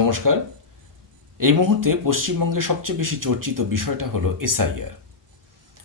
নমস্কার। এই মুহূর্তে পশ্চিমবঙ্গে সবচেয়ে বেশি চর্চিত বিষয়টা হলো এসআইআর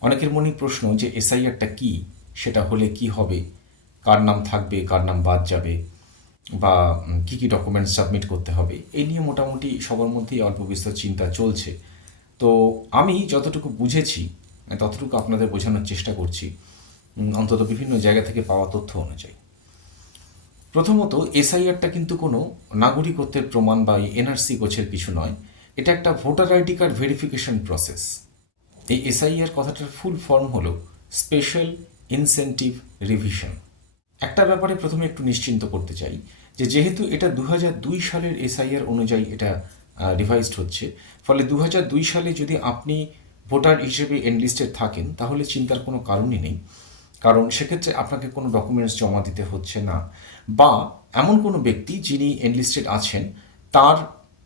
অনেকের মনে প্রশ্ন যে এসআইআরটা কি? সেটা হলে কি হবে? কার নাম থাকবে? কার নাম বাদ যাবে? বা কি কি ডকুমেন্টস সাবমিট করতে হবে? এই নিয়ে মোটামুটি সবার মধ্যেই অল্প বিস্তর চিন্তা চলছে। তো আমি যতটুকু বুঝেছি ততটুকু আপনাদের বোঝানোর চেষ্টা করছি অন্তত বিভিন্ন জায়গা থেকে পাওয়া তথ্য অনুযায়ী। প্রথমত, এসআইআরটা কিন্তু কোনো নাগরিকত্বের প্রমাণ বা এনআরসি গোছের কিছু নয়। এটা একটা voter ID card verification process. এই এসআইআর কথাটার ফুল ফর্ম হলো স্পেশাল ইনসেন্টিভ রিভিশন। একটা ব্যাপারে প্রথমে একটু নিশ্চিন্ত করতে চাই যে যেহেতু এটা দু দুই সালের এসআইআর অনুযায়ী এটা রিভাইজড হচ্ছে, ফলে দু দুই সালে যদি আপনি ভোটার হিসেবে এনলিস্টেড থাকেন, তাহলে চিন্তার কোনো কারণই নেই। কারণ সেক্ষেত্রে আপনাকে কোনো ডকুমেন্টস জমা দিতে হচ্ছে না। বা এমন কোনো ব্যক্তি যিনি এনলিস্টেড আছেন, তার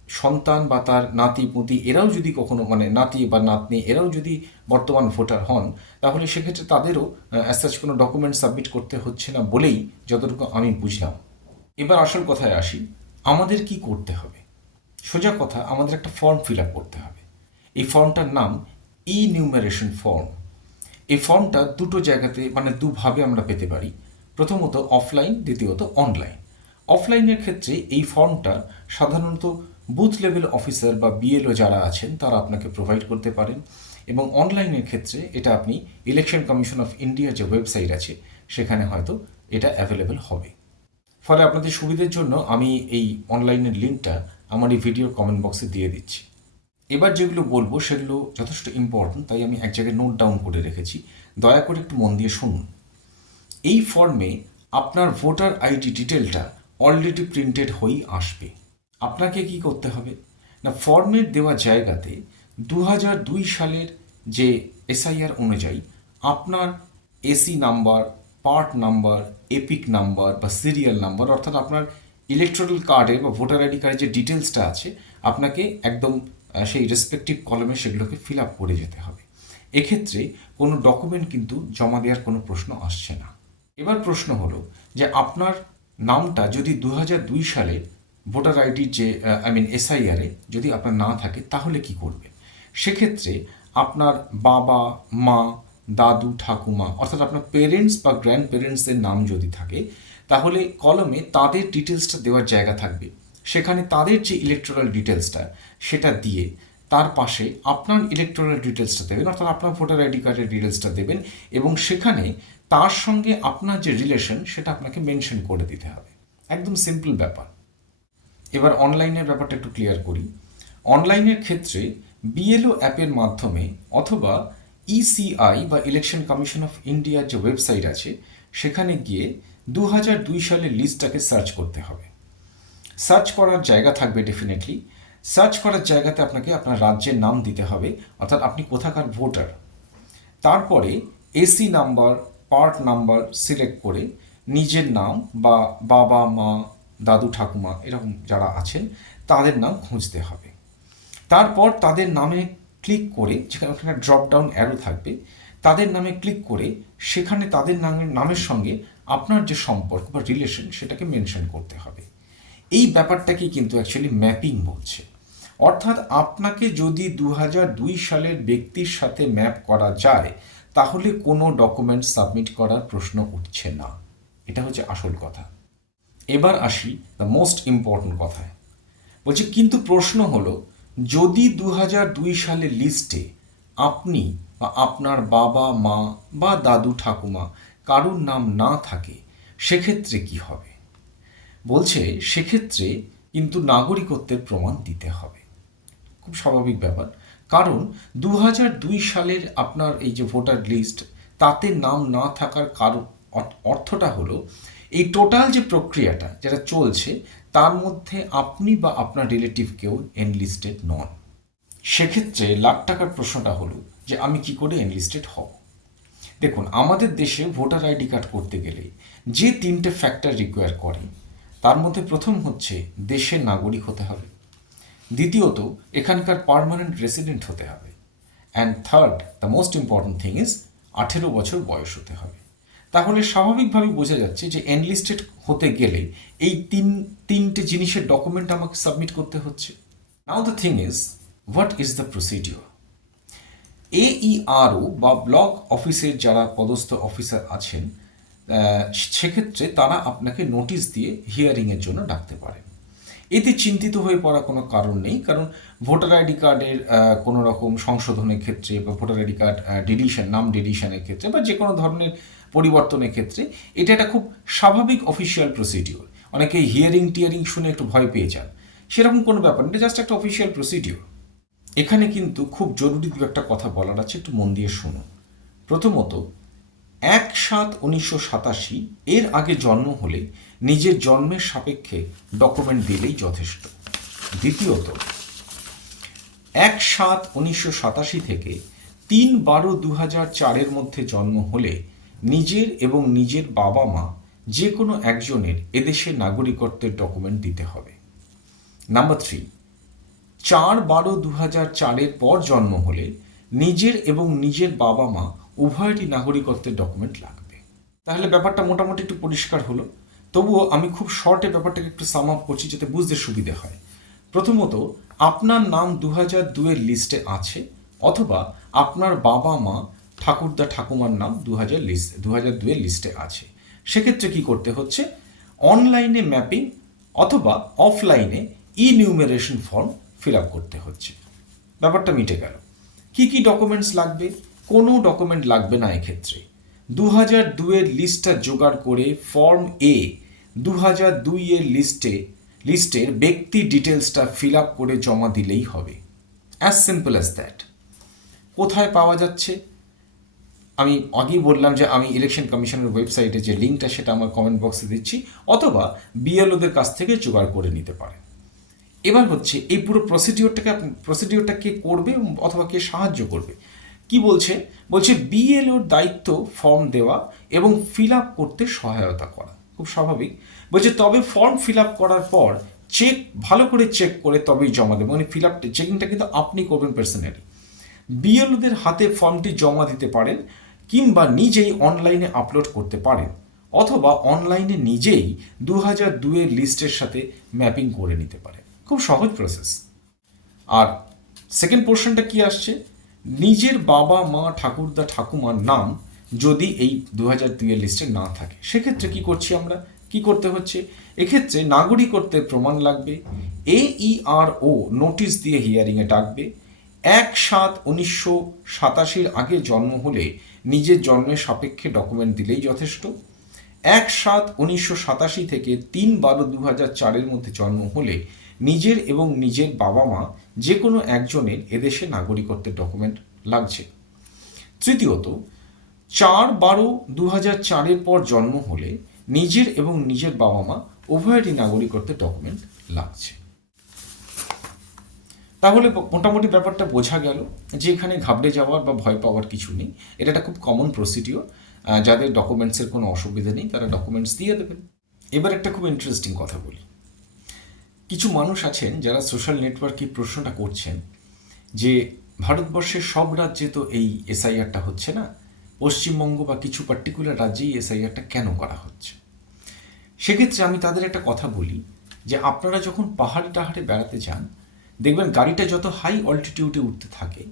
সন্তান বা তার নাতি, পুতি, এরাও যদি কখনো মানে নাতি বা নাতনি, এরাও যদি বর্তমান ভোটার হন, তাহলে সেক্ষেত্রে তাদেরও অ্যাসাচ কোনো ডকুমেন্ট সাবমিট করতে হচ্ছে না বলেই যতটুকু আমি বুঝলাম। এবার আসল কথায় আসি, আমাদের কি করতে হবে? সোজা কথা, আমাদের একটা ফর্ম ফিল আপ করতে হবে। এই ফর্মটার নাম ই নিউমারেশন ফর্ম এই ফর্মটা দুটো জায়গাতে মানে দুভাবে আমরা পেতে পারি। প্রথমত অফলাইন দ্বিতীয়ত অনলাইন অফলাইনের ক্ষেত্রে এই ফর্মটা সাধারণত বুথ লেভেল অফিসার বা বিএলও যারা আছেন, তারা আপনাকে প্রোভাইড করতে পারেন। এবং অনলাইনের ক্ষেত্রে এটা আপনি ইলেকশন কমিশন অফ ইন্ডিয়ার যে ওয়েবসাইট আছে, সেখানে হয়তো এটা অ্যাভেলেবেল হবে। ফলে আপনাদের সুবিধের জন্য আমি এই অনলাইনের লিঙ্কটা আমার এই ভিডিওর কমেন্ট বক্সে দিয়ে দিচ্ছি। এবার যেগুলো বলব, সেগুলো যথেষ্ট ইম্পর্ট্যান্ট তাই আমি এক জায়গায় নোট ডাউন করে রেখেছি। দয়া করে একটু মন দিয়ে শুনুন। এই ফর্মে আপনার ভোটার আইডি ডিটেলটা অলরেডি প্রিন্টেড হয়েই আসবে। আপনাকে কি করতে হবে? না ফর্মের দেওয়া জায়গাতে দু দুই সালের যে এসআইআর অনুযায়ী আপনার AC number part number EPIC number বা সিরিয়াল নাম্বার অর্থাৎ আপনার ইলেকট্রাল কার্ডে বা ভোটার আইডি কার্ডের যে ডিটেলসটা আছে, আপনাকে একদম সেই রেসপেক্টিভ কলমে সেগুলোকে ফিল আপ করে যেতে হবে। এক্ষেত্রে কোনো ডকুমেন্ট কিন্তু জমা দেওয়ার কোনো প্রশ্ন আসছে না। এবার প্রশ্ন হলো যে আপনার নামটা যদি দু দুই সালের ভোটার আইডির যে আই মিন এসআইআরে যদি আপনার না থাকে, তাহলে কি করবে? সেক্ষেত্রে আপনার বাবা, মা, দাদু, ঠাকুমা, অর্থাৎ আপনার পেরেন্টস বা গ্র্যান্ড পেরেন্টসের নাম যদি থাকে, তাহলে কলমে তাদের ডিটেলসটা দেওয়ার জায়গা থাকবে। সেখানে তাদের যে ইলেকট্রাল ডিটেলসটা সেটা দিয়ে তার পাশে আপনার ইলেকট্রাল ডিটেলসটা দেবেন, অর্থাৎ আপনার ভোটার আইডি কার্ডের ডিটেলসটা দেবেন এবং সেখানে তার সঙ্গে আপনার যে রিলেশন সেটা আপনাকে মেনশন করে দিতে হবে। একদম সিম্পল ব্যাপার। এবার অনলাইনের ব্যাপারটা একটু ক্লিয়ার করি। অনলাইনের ক্ষেত্রে বিএলও অ্যাপের মাধ্যমে অথবা ইসিআই বা ইলেকশন কমিশন অফ ইন্ডিয়ার যে ওয়েবসাইট আছে, সেখানে গিয়ে দু হাজার দুই সালের লিস্টটাকে সার্চ করতে হবে। সার্চ করার জায়গা থাকবে ডেফিনেটলি সার্চ করার জায়গাতে আপনাকে আপনার রাজ্যের নাম দিতে হবে, অর্থাৎ আপনি কোথাকার ভোটার তারপরে AC number part number select করে নিজের নাম বা বাবা, মা, দাদু, ঠাকুমা এরকম যারা আছেন, তাদের নাম খুঁজতে হবে। তারপর তাদের নামে ক্লিক করে যেখানে ওখানে ড্রপ ডাউন অ্যারো থাকবে, তাদের নামে ক্লিক করে সেখানে তাদের নামের নামের সঙ্গে আপনার যে সম্পর্ক বা রিলেশন সেটাকে মেনশন করতে হবে। এই ব্যাপারটাকে কিন্তু অ্যাকচুয়ালি ম্যাপিং বলছে। অর্থাৎ আপনাকে যদি দু সালের ব্যক্তির সাথে ম্যাপ করা যায় তাহলে কোনো ডকুমেন্ট সাবমিট করার প্রশ্ন উঠছে না। এটা হচ্ছে আসল কথা। এবার আসি দ্য মোস্ট ইম্পর্ট্যান্ট কথায়। বলছে, কিন্তু প্রশ্ন হলো, যদি দু দুই সালের লিস্টে আপনি বা আপনার বাবা, মা বা দাদু, ঠাকুমা কারুর নাম না থাকে, সেক্ষেত্রে কি হবে? বলছে, সেক্ষেত্রে কিন্তু নাগরিকত্বের প্রমাণ দিতে হবে। খুব স্বাভাবিক ব্যাপার। কারণ দু সালের আপনার এই যে ভোটার লিস্ট, তাতে নাম না থাকার কারণ অর্থটা হলো, এই টোটাল যে প্রক্রিয়াটা যেটা চলছে, তার মধ্যে আপনি বা আপনার রিলেটিভ কেউ এনলিস্টেড নন। সেক্ষেত্রে লাখ টাকার প্রশ্নটা হলো যে আমি কি করে এনলিস্টেড হব? দেখুন, আমাদের দেশে ভোটার আইডি কার্ড করতে গেলে যে তিনটে ফ্যাক্টর রিকোয়ার করে, তার মধ্যে প্রথম হচ্ছে দেশের নাগরিক হতে হবে। দ্বিতীয়ত, এখানকার পার্মানেন্ট রেসিডেন্ট হতে হবে। And third the most important thing is আঠেরো বছর বয়স হতে হবে। তাহলে স্বাভাবিকভাবেই বোঝা যাচ্ছে যে এনলিস্টেড হতে গেলে এই তিন, তিনটে জিনিসের ডকুমেন্ট আমাকে সাবমিট করতে হচ্ছে। Now the thing is what is the procedure AERO বা ব্লক অফিসের যারা পদস্থ অফিসার আছেন সেক্ষেত্রে তারা আপনাকে নোটিশ দিয়ে হিয়ারিংয়ের জন্য ডাকতে পারেন। এতে চিন্তিত হয়ে পড়া কোনো কারণ নেই, কারণ ভোটার আইডি কার্ডের কোনো রকম সংশোধনের ক্ষেত্রে বা ভোটার আইডি কার্ড ডিলিশন, নাম ডিলিশনের ক্ষেত্রে বা যে কোনো ধরনের পরিবর্তনের ক্ষেত্রে এটা একটা খুব স্বাভাবিক অফিসিয়াল প্রসিডিওর অনেকে হিয়ারিং টিয়ারিং শুনে একটু ভয় পেয়ে যান। সেরকম কোনো ব্যাপার এটা জাস্ট একটা অফিসিয়াল প্রসিডিওর এখানে কিন্তু খুব জরুরি দু একটা কথা বলার আছে, একটু মন দিয়ে শুনুন। প্রথমত এক সাত উনিশশো সাতাশি এর আগে জন্ম হলে নিজের জন্মের সাপেক্ষে ডকুমেন্ট দিলেই যথেষ্ট। দ্বিতীয়ত, এক সাত উনিশশো সাতাশি থেকে তিন বারো দু হাজার চারের মধ্যে জন্ম হলে নিজের এবং নিজের বাবা মা যে কোনো একজনের এদেশের নাগরিকত্বের ডকুমেন্ট দিতে হবে। নাম্বার থ্রি চার বারো দু হাজার চারের পর জন্ম হলে নিজের এবং নিজের বাবা মা উভয়েরই নাগরিকত্বের ডকুমেন্ট লাগবে। তাহলে ব্যাপারটা মোটামুটি একটু পরিষ্কার হলো। তবুও আমি খুব শর্টে ব্যাপারটাকে একটু সাম আপ করছি যাতে বুঝতে সুবিধে হয়। প্রথমত, আপনার নাম দু হাজার দুয়ের লিস্টে আছে, অথবা আপনার বাবা মা ঠাকুরদা ঠাকুমার নাম দু হাজার লিস্ট দু হাজার দুয়ের লিস্টে আছে। সেক্ষেত্রে কি করতে হচ্ছে? অনলাইনে ম্যাপিং অথবা অফলাইনে enumeration form fill up করতে হচ্ছে। ব্যাপারটা মিটে গেল। কি কি ডকুমেন্টস লাগবে? কোনো ডকুমেন্ট লাগবে না এক্ষেত্রে। দু হাজার দুয়ের লিস্টটা জোগাড় করে ফর্ম এ দু হাজার দুইয়ের লিস্টে লিস্টের ব্যক্তি ডিটেলসটা ফিল আপ করে জমা দিলেই হবে। অ্যাজ সিম্পল অ্যাজ দ্যাট কোথায় পাওয়া যাচ্ছে? আমি আগেই বললাম যে আমি ইলেকশন কমিশনের ওয়েবসাইটে যে লিঙ্কটা সেটা আমার কমেন্ট বক্সে দিচ্ছি, অথবা বিএলওদের কাছ থেকে জোগাড় করে নিতে পারেন। এবার হচ্ছে, এই পুরো প্রসিডিওরটাকে প্রসিডিওরটা কে করবে, অথবা কে সাহায্য করবে? কি বলছে? বলছে বিএলওর দায়িত্ব ফর্ম দেওয়া এবং ফিল আপ করতে সহায়তা করা। খুব স্বাভাবিক। বলছে, তবে ফর্ম ফিল আপ করার পর চেক ভালো করে চেক করে তবেই জমা দেবে। মানে ফিল আপ চেকিংটা কিন্তু আপনি করবেন পার্সোনালি বিএলওদের হাতে ফর্মটি জমা দিতে পারেন কিংবা নিজেই অনলাইনে আপলোড করতে পারেন। অথবা অনলাইনে নিজেই দু হাজার দুয়ের লিস্টের সাথে ম্যাপিং করে নিতে পারেন। খুব সহজ প্রসেস আর সেকেন্ড পোর্শনটা কি আসছে? নিজের বাবা মা ঠাকুরদা ঠাকুমার নাম যদি এই দু হাজার দুইয়ের লিস্টে না থাকে, সেক্ষেত্রে কি করছি আমরা? কি করতে হচ্ছে? এক্ষেত্রে নাগরিকত্বের প্রমাণ লাগবে। এইআরও নোটিশ দিয়ে হিয়ারিংয়ে ডাকবে। এক সাত উনিশশো সাতাশির আগে জন্ম হলে নিজের জন্মের সাপেক্ষে ডকুমেন্ট দিলেই যথেষ্ট। এক সাত উনিশশো সাতাশি থেকে তিন বারো দু হাজার চারের মধ্যে জন্ম হলে নিজের এবং নিজের বাবা মা যে কোনো একজনের এদেশে নাগরিকত্বের ডকুমেন্ট লাগছে। তৃতীয়ত, চার বারো দু হাজার চারের পর জন্ম হলে নিজের এবং নিজের বাবা মা উভয়েরই নাগরিকত্বের ডকুমেন্ট লাগছে। তাহলে মোটামুটি ব্যাপারটা বোঝা গেল যে এখানে ঘাবড়ে যাওয়ার বা ভয় পাওয়ার কিছু নেই। এটা একটা খুব কমন প্রসিডিওর যাদের ডকুমেন্টসের কোনো অসুবিধা নেই, তারা ডকুমেন্টস দিয়ে দেবেন। এবার একটা খুব ইন্টারেস্টিং কথা বলি। কিছু মানুষ আছেন যারা সোশ্যাল নেটওয়ার্কে প্রশ্নটা করছেন যে ভারতবর্ষের সব রাজ্যে তো এই এসআইআরটা হচ্ছে না। পশ্চিমবঙ্গ বা কিছু পার্টিকুলার রাজ্যেই এসআইআরটা কেন করা হচ্ছে? সেক্ষেত্রে আমি তাদের একটা কথা বলি যে আপনারা যখন পাহাড়ে টাহাড়ে বেড়াতে যান, দেখবেন গাড়িটা যত হাই অল্টিটিউডে উঠতে থাকে,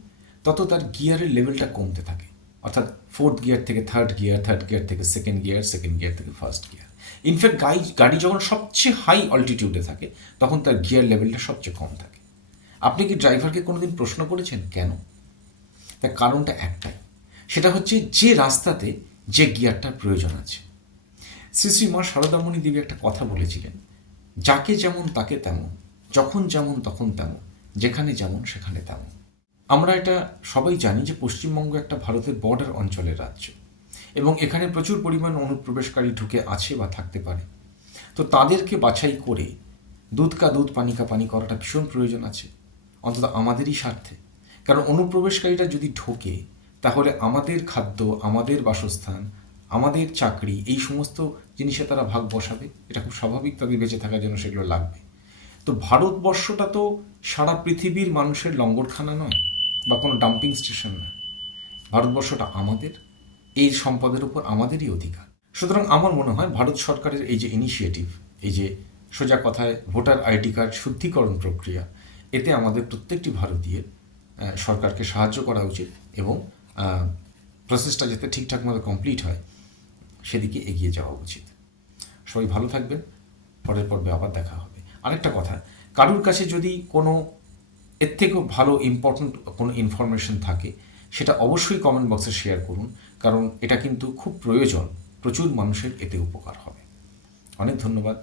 তত তার গিয়ারের লেভেলটা কমতে থাকে। অর্থাৎ ফোর্থ গিয়ার থেকে থার্ড গিয়ার থার্ড গিয়ার থেকে সেকেন্ড গিয়ার সেকেন্ড গিয়ার থেকে ফার্স্ট গিয়ার ইনফ্যাক্ট গাড়ি গাড়ি যখন সবচেয়ে হাই অল্টিটিউডে থাকে, তখন তার গিয়ার লেভেলটা সবচেয়ে কম থাকে। আপনি কি ড্রাইভারকে কোনোদিন প্রশ্ন করেছেন? কেন? তার কারণটা একটাই। সেটা হচ্ছে যে রাস্তাতে যে গিয়ারটার প্রয়োজন আছে। শ্রী শ্রী মা শারদামণি দেবী একটা কথা বলেছিলেন, যাকে যেমন তাকে তেমন, যখন যেমন তখন তেমন, যেখানে যেমন সেখানে তেমন। আমরা এটা সবাই জানি যে পশ্চিমবঙ্গ একটা ভারতের বর্ডার অঞ্চলের রাজ্য এবং এখানে প্রচুর পরিমাণ অনুপ্রবেশকারী ঢুকে আছে বা থাকতে পারে। তো তাদেরকে বাছাই করে দুধ কা দুধ, পানি কা পানি করাটা ভীষণ প্রয়োজন আছে, অন্তত আমাদেরই স্বার্থে। কারণ অনুপ্রবেশকারীরা যদি ঢোকে, তাহলে আমাদের খাদ্য, আমাদের বাসস্থান, আমাদের চাকরি, এই সমস্ত জিনিসে তারা ভাগ বসাবে। এটা খুব স্বাভাবিক তাদের বেঁচে থাকার জন্য সেগুলো লাগবে। তো ভারতবর্ষটা তো সারা পৃথিবীর মানুষের লঙ্গরখানা নয়। বা কোনো ডাম্পিং স্টেশন নয় ভারতবর্ষটা আমাদের, এই সম্পদের উপর আমাদেরই অধিকার। সুতরাং আমার মনে হয় ভারত সরকারের এই যে ইনিশিয়েটিভ এই যে সোজা কথায় ভোটার আইডি কার্ড শুদ্ধিকরণ প্রক্রিয়া, এতে আমাদের প্রত্যেকটি ভারতীয়ের সরকারকে সাহায্য করা উচিত এবং প্রসেসটা যাতে ঠিকঠাক মতো কমপ্লিট হয়, সেদিকে এগিয়ে যাওয়া উচিত। সবাই ভালো থাকবেন, পরের পর্বে আবার দেখা হবে। আরেকটা কথা, কারুর কাছে যদি কোনো এর থেকেও ভালো ইম্পর্ট্যান্ট কোনো ইনফরমেশন থাকে, সেটা অবশ্যই কমেন্ট বক্সে শেয়ার করুন, কারণ এটা কিন্তু খুব প্রয়োজন। প্রচুর মানুষের এতে উপকার হবে। অনেক ধন্যবাদ।